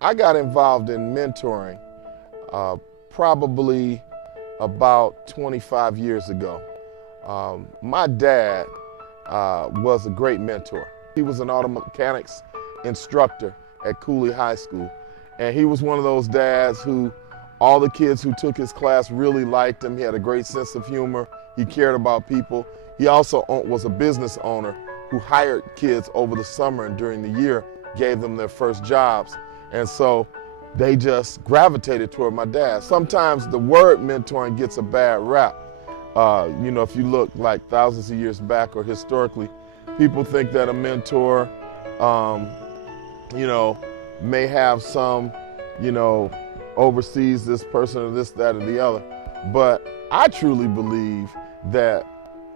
I got involved in mentoring probably about 25 years ago. My dad was a great mentor. He was an auto mechanics instructor at Cooley High School. And he was one of those dads who all the kids who took his class really liked him. He had a great sense of humor. He cared about people. He also was a business owner who hired kids over the summer and during the year, gave them their first jobs. And so they just gravitated toward my dad. Sometimes the word mentoring gets a bad rap. If you look like thousands of years back or historically, people think that a mentor, may have some, oversees this person or this, that, or the other. But I truly believe that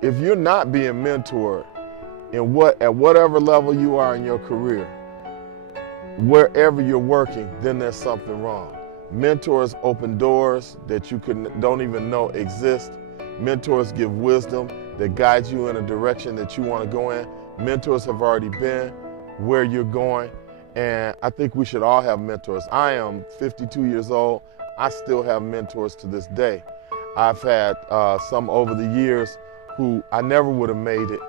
if you're not being mentored at whatever level you are in your career, wherever you're working, then there's something wrong. Mentors open doors that you don't even know exist. Mentors give wisdom that guides you in a direction that you want to go in. Mentors have already been where you're going, and I think we should all have mentors. I am 52 years old. I still have mentors to this day. I've had some over the years who I never would have made it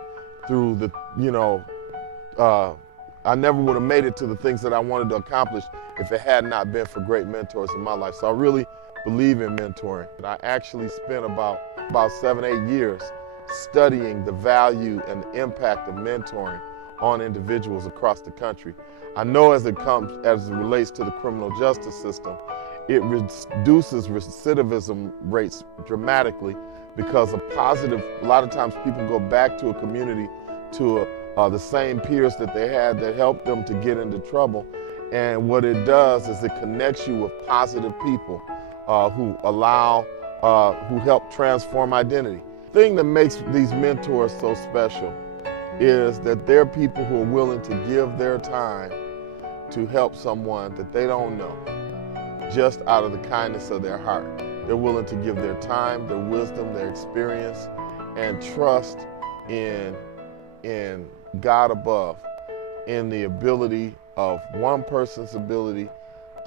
through I never would have made it to the things that I wanted to accomplish if it had not been for great mentors in my life. So I really believe in mentoring. And I actually spent about 7-8 years studying the value and the impact of mentoring on individuals across the country. I know as it relates to the criminal justice system, it reduces recidivism rates dramatically because a lot of times people go back to a community to the same peers that they had that helped them to get into trouble. And what it does is it connects you with positive people who help transform identity. The thing that makes these mentors so special is that they're people who are willing to give their time to help someone that they don't know, just out of the kindness of their heart. They're willing to give their time, their wisdom, their experience, and trust in God above, in the ability of one person's ability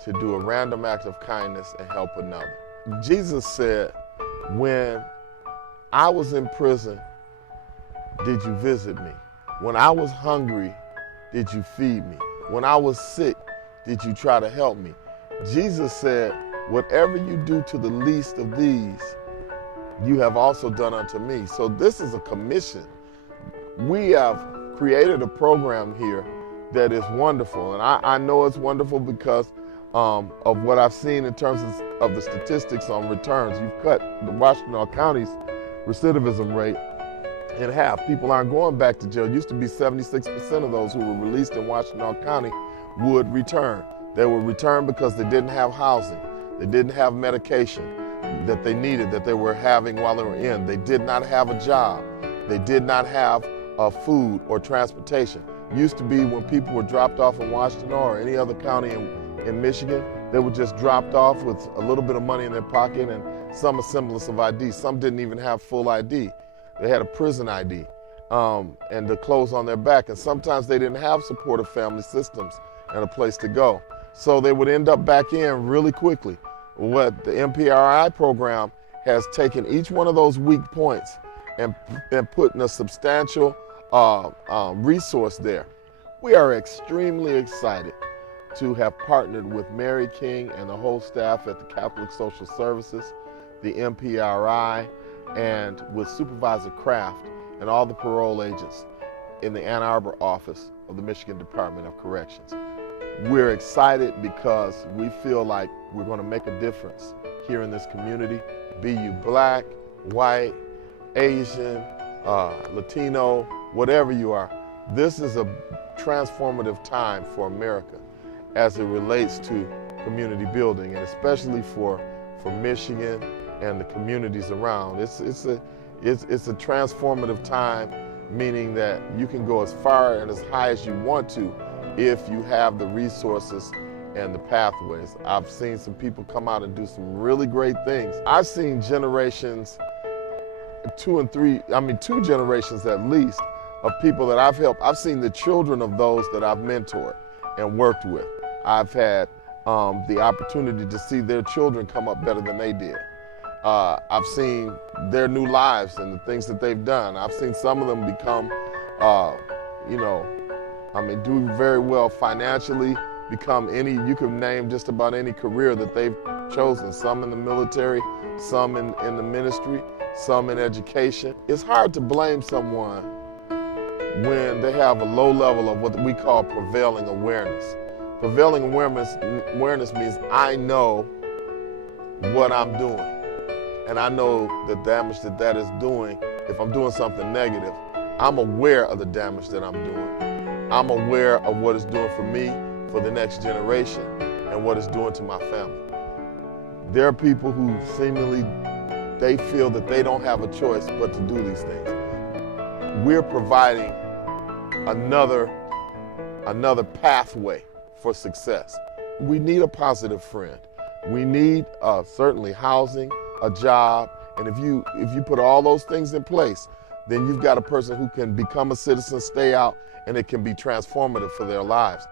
to do a random act of kindness and help another. Jesus said, when I was in prison, did you visit me? When I was hungry, did you feed me? When I was sick, did you try to help me? Jesus said, whatever you do to the least of these, you have also done unto me. So this is a commission. We have created a program here that is wonderful. And I know it's wonderful because of what I've seen in terms of the statistics on returns. You've cut the Washington County's recidivism rate in half. People aren't going back to jail. It used to be 76% of those who were released in Washington County would return. They would return because they didn't have housing. They didn't have medication that they needed, that they were having while they were in. They did not have a job. They did not have food or transportation. It used to be when people were dropped off in Washington or any other county in Michigan, they were just dropped off with a little bit of money in their pocket and some semblance of ID. Some didn't even have full ID. They had a prison ID and the clothes on their back. And sometimes they didn't have supportive family systems and a place to go. So they would end up back in really quickly. What the MPRI program has taken each one of those weak points and put in a substantial resource there. We are extremely excited to have partnered with Mary King and the whole staff at the Catholic Social Services, the MPRI, and with Supervisor Kraft and all the parole agents in the Ann Arbor office of the Michigan Department of Corrections. We're excited because we feel like we're going to make a difference here in this community, be you black, white, Asian, Latino, whatever you are. This is a transformative time for America as it relates to community building, and especially for Michigan and the communities around. It's a transformative time, meaning that you can go as far and as high as you want to if you have the resources and the pathways. I've seen some people come out and do some really great things. I've seen generations, two generations at least, of people that I've helped. I've seen the children of those that I've mentored and worked with. I've had the opportunity to see their children come up better than they did. I've seen their new lives and the things that they've done. I've seen some of them become, do very well financially, you can name just about any career that they've chosen, some in the military, some in the ministry, some in education. It's hard to blame someone when they have a low level of what we call prevailing awareness. Prevailing awareness means I know what I'm doing, and I know the damage that is doing. If I'm doing something negative, I'm aware of the damage that I'm doing. I'm aware of what it's doing for me, for the next generation, and what it's doing to my family. There are people who seemingly, they feel that they don't have a choice but to do these things. We're providing another pathway for success. We need a positive friend. We need certainly housing, a job, and if you put all those things in place, then you've got a person who can become a citizen, stay out, and it can be transformative for their lives.